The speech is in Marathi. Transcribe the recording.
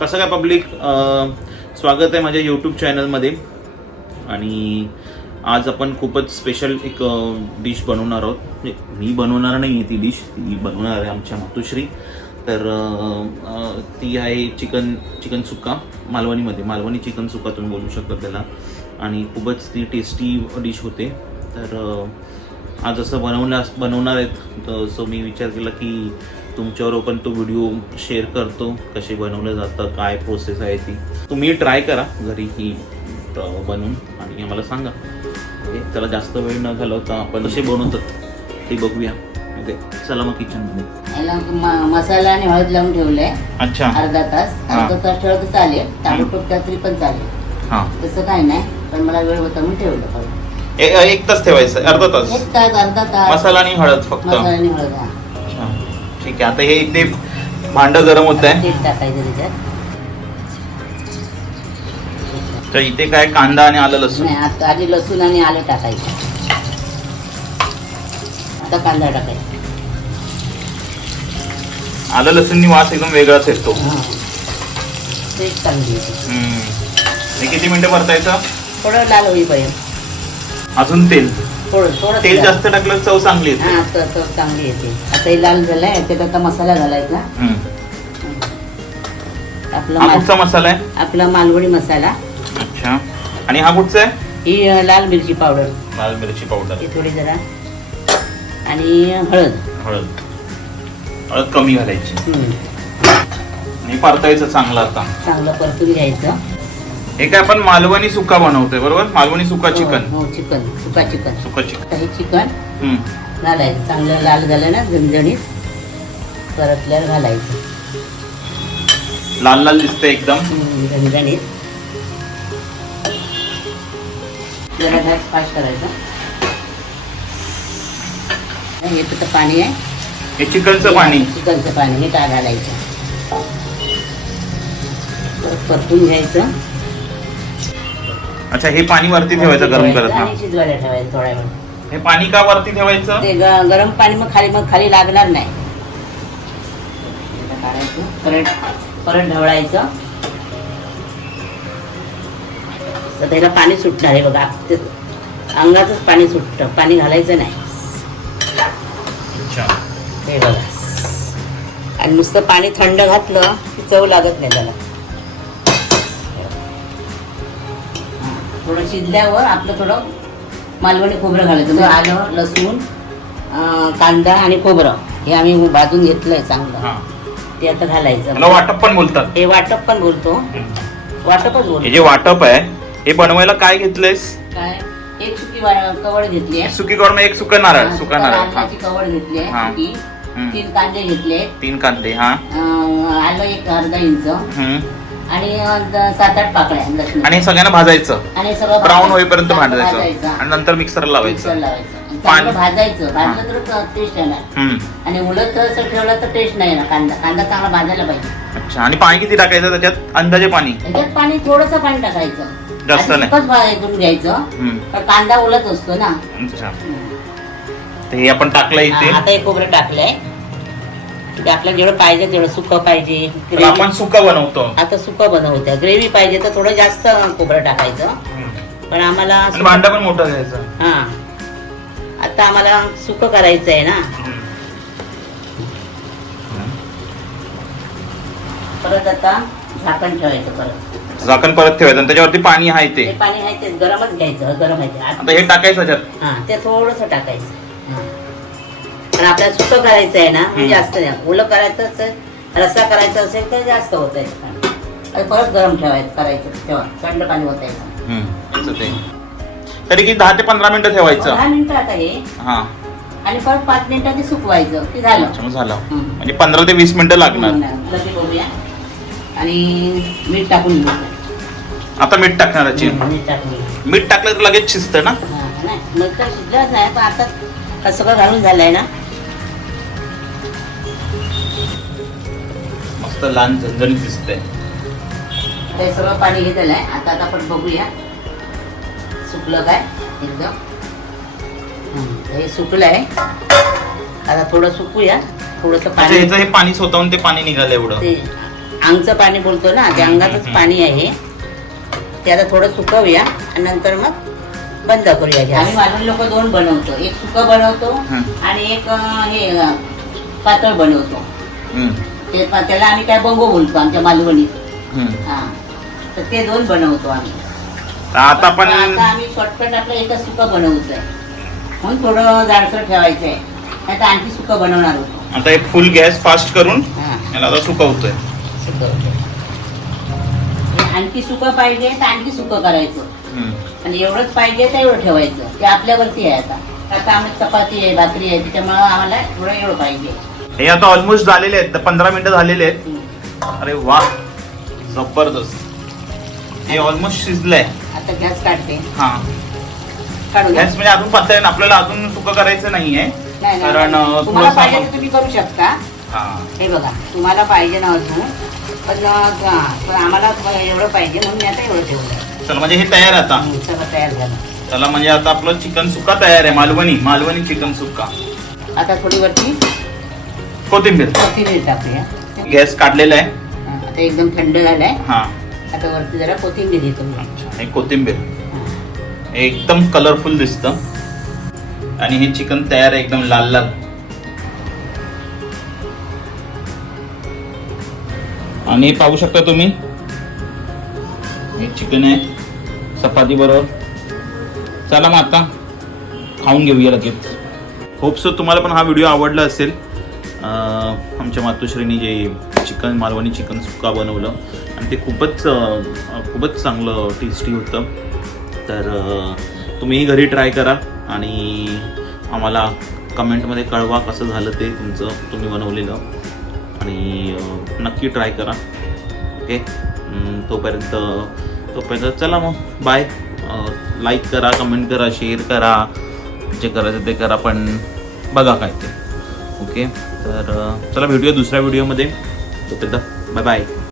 कसं काय पब्लिक स्वागत आहे माझ्या यूट्यूब चॅनलमध्ये आणि आज आपण खूपच स्पेशल एक डिश बनवणार आहोत. म्हणजे मी बनवणार नाही आहे ती डिश ती बनवणार आहे आमच्या मातुश्री. तर ती आहे चिकन चिकन सुक्का. मालवणीमध्ये मालवणी चिकन सुक्का तुम्ही बोलू शकता त्याला. आणि खूपच ती टेस्टी डिश होते. तर आज असं बनवण्यास बनवणार आहेत. सो मी विचार केला की तुमच्यावर पण तो व्हिडिओ शेअर करतो कसे बनवलं जातं काय प्रोसेस आहे ती. तुम्ही ट्राय करा घरी ही बनवून आणि आम्हाला सांगा. ओके त्याला जास्त वेळ न घालवता आपण कसे बनवतात ते बघूया. ओके चला मग म- मसाला आणि हळद लावून ठेवलंय. अच्छा. अर्धा तास. हा. अर्धा तास ठेवलं तर चालेल. ताबडतोब तरी पण चालेल. हां. तसं काय नाही पण मला वेळ होता म्हणून ठेवलं. एक तास ठेवायचं अर्धा तास. एक तास अर्धा तास. मसाला आणि हळद फक्त. मसाला आणि हळद ठीक आहे आता हे इथे भांडं गरम होत आहे तेल टाकायचं त्याच्यात. तर इथे काय कांदा आणि आलं लसूण? नाही आता आधी लसूण आणि आलं टाकायचं. आता कांदा टाकायचा. आलं लसूणनी वास एकदम वेगळाच येतो. हा. तेच चांगली येते. हम्म. हे किती मिनिटं परतायचं? थोडं लाल होईपर्यंत. अजून तेल. थोडं थोडं तेल जास्त टाकलं तर चव चांगली येते. हा तर तर चांगली येते. हे लाल झालंय त्यात आता मसाला घालायचा. हम्म. आपला हा माल- कुठचा मसाला आहे? आपला मालवणी मसाला. अच्छा. आणि हा कुठचा आहे? ही अ, लाल मिरची पावडर. लाल मिरची पावडर. ही थोडी जरा. आणि हळद. हळद. हळद कमी घालायची. हम्म. आणि परतायचं चांगलं आता. चांगलं परतून घ्यायचं. हे काय आपण मालवणी सुका बनवतोय बरोबर? मालवणी सुका चिकन. हो हो, चिकन. सुका चिकन. सुका चिकन. आता हे चिकन. हम्म. घालायचं. चांगलं लाल झालं ना झणझणीत परतल्यावर घालायचं. लाल लाल दिसतंय एकदम. झणझणीत. जरा गॅस फास्ट करायचा. हे तर पाणी आहे. हे चिकनचं पाणी. चिकनचं पाणी हे टाक घालायचं. परत परतून घ्यायचं. अच्छा हे पाणी वरती ठेवायचं गरम करत ना आणि शिजवायला ठेवायचं थोड्या वेळ. हे पाणी का वरती ठेवायचं? ते ग- गरम पाणी मग खाली मग खाली लागणार नाही. आता काढायचं. परत परत ढवळायचं. तर त्याला पाणी सुटणार आहे बघा. ते अंगाचंच पाणी सुटतं. पाणी घालायचं नाही. अच्छा. हे बघा. आणि नुसतं पाणी थंड घातलं की चव लागत नाही त्याला. थोडं शिजल्यावर आपलं थोडं मालवणी खोबरं घालायचं. मग आलं लसूण कांदा आणि खोबरं. हे आम्ही भाजून घेतलंय चांगलं. ते आता घालायचं. वाटप पण बोलतात. हे वाटप पण बोलतो. वाटपच हे बोलतो जे वाटप आहे हे बनवायला काय घेतलंयस? काय? एक सुकी कवड घेतली आहे. सुकी गॉड एक सुका नारळ सुका नारळ कवड घेतली. आहे. तीन कांदे घेतले. तीन कांदे हा. आलं एक अर्धा इंच. आणि सात आठ पाकळ्या लसणाच्या. आणि हे सगळ्यांना भाजायचं. आणि सगळं ब्राऊन. होईपर्यंत भाजायचं. आणि नंतर मिक्सरला मिक्सर लावायचं. लावायचं पाणी. भाजायचं. भाजलं तर टेस्ट येणार. हम्म. आणि उलट असं ठेवलं तर टेस्ट नाही येणार. कांदा. कांदा चांगला भाजायला पाहिजे. अच्छा. आणि पाणी किती टाकायचं? त्याच्यात अंदाजे पाणी? त्याच्यात पाणी थोडंसं पाणी टाकायचं. जास्त नाही. खूपच भा- करून घ्यायचं. हम्म. पण कांदा उलट असतो ना. अच्छा. हे आपण टाकलं इथे. आता हे खोबरं टाकलंय. ते आपल्याला जेवढं पाहिजे तेवढं सुकं पाहिजे. आपण सुका बनवतो. आता सुकं बनवत्या. ग्रेव्ही पाहिजे तर थोडं जास्त खोबरं टाकायचं. पण आम्हाला भांडा पण मोठं घ्यायचं. हा. आता आम्हाला सुकं करायचं आहे ना परत आता झाकण ठेवायचं परत. झाकण परत ठेवायचं आणि त्याच्यावरती पाणी आहे ते. ते पाणी आहे ते गरमच घ्यायचं गरम आहे ते. आत- आता हे टाकायचं त्याच्यात. हा ते थोडस टाकायचं. हा. पण आपल्याला सुकं करायचं आहे ना म्हणजे. जास्त नाही. ओलं करायचं असेल रस्सा करायचा असेल तर जास्त होत आहे. आणि परत गरम ठेवायचं करायचं तेव्हा. थंड पाणी होतायचं हम्म. त्याचं ते. तरी की दहा ते पंधरा मिनिटं ठेवायचं. दहा मिनिटं आता हे. हा. आणि परत पाच मिनिटांनी सुकवायचं. की झालं. अच्छा, मग झालं. हम्म. म्हणजे पंधरा ते वीस मिनिटं लागणार. लगे बघूया आणि मीठ टाकून घेऊ. आता मीठ टाकणार याची मीठ टाकून घेऊ. मीठ टाकलं तर लगेच शिजतं ना? हा, नाही. मग तर शिजलंच नाही पण आता हा सगळं घालून झालंय ना. मस्त लहान झणझणीत दिसतंय. ते सगळं पाणी घेतलेलं आहे. आता आता आपण बघूया. सुकलं काय? एकदम. हं, हे सुकलं आहे. आता थोडं सुकूया. थोडंसं पाणी ह्याचं हे पाणी स्वतःहून ते पाणी निघालं एवढं. ते अंगचं पाणी बोलतो ना ते अंगाचंच पाणी आहे. ते आता थोडं सुकवूया आणि नंतर मग बंद करूया आम्ही मालवणी लोक दोन बनवतो. एक सुकं बनवतो हं. आणि एक अं, हे अं, पातळ बनवतो. हम्म, ते पा- त्याला आम्ही काय बंगो बोलतो आमच्या मालवणीत. हम्म. हा. तर ते दोन बनवतो आम्ही. तर आता पण आता आम्ही शॉर्टकट आपलं एकच सुकं बनवतोय. म्हणून थोडं जाडसर ठेवायचं आहे नाही तर आणखी सुकं बनवणार होतो. आता हे फुल गॅस फास्ट करून हा. याला आता सुकवतोय सुकं हे आणखी सुकं पाहिजे तर आणखी सुकं करायचं. हम्म. आणि एवढंच पाहिजे तर एवढं ठेवायचं. ते आपल्यावरती आहे आता. आता आम्ही चपाती आहे भाकरी आहे त्याच्यामुळं आम्हाला थोडं एवढं पाहिजे. हे आता ऑलमोस्ट झालेले आहेत. पंधरा मिनिटं झालेले आहेत. अरे वा. जबरदस्त. हे ऑलमोस्ट शिजलंय. आता गॅस काढते. हा. गॅस म्हणजे अजून पातळ आपल्याला अजून सुकं करायचं नाहीये. नाही, नाही, कारण तुम्हाला पाहिजे तर तुम्ही करू शकता. हा. बघा. तुम्हाला पाहिजे ना अजून. पण आम्हाला एवढं पाहिजे म्हणून मी आता एवढं ठेवलं चला म्हणजे हे तयार आता. सगळं तयार झालं. चला म्हणजे आता आपलं चिकन सुक्का तयार आहे. मालवणी. मालवणी चिकन सुक्का आता थोडी वरती कोथिंबीर. कोथिंबीर टाकूया. गॅस काढलेला आहे. हा, आता एकदम थंड झालाय. हा. आता वरती जरा कोथिंबीर येतो अच्छा हे कोथिंबीर. एकदम कलरफुल दिसतं. आणि हे चिकन तयार आहे एकदम लाल लाल. आणि पाहू शकता तुम्ही हे चिकन आहे. चपाती बरोबर. चला मग आता खाऊन घेऊया लगेच. होप सो तुम्हाला पण हा व्हिडिओ आवडला असेल आमच्या मातोश्रीनी जे चिकन मालवणी चिकन सुक्का बनवलं आणि ते खूपच खूपच चांगलं टेस्टी होतं. तर तुम्हीही घरी ट्राय करा आणि आम्हाला कमेंटमध्ये कळवा कसं झालं ते तुमचं तुम्ही बनवलेलं. आणि नक्की ट्राय करा. ओके तोपर्यंत तोपर्यंत चला मग. बाय लाईक करा कमेंट करा शेअर करा. जे करायचं ते करा पण बघा काय ते. ओके तर चला भेटूया दुसऱ्या व्हिडिओमध्ये. तोपर्यंत बाय बाय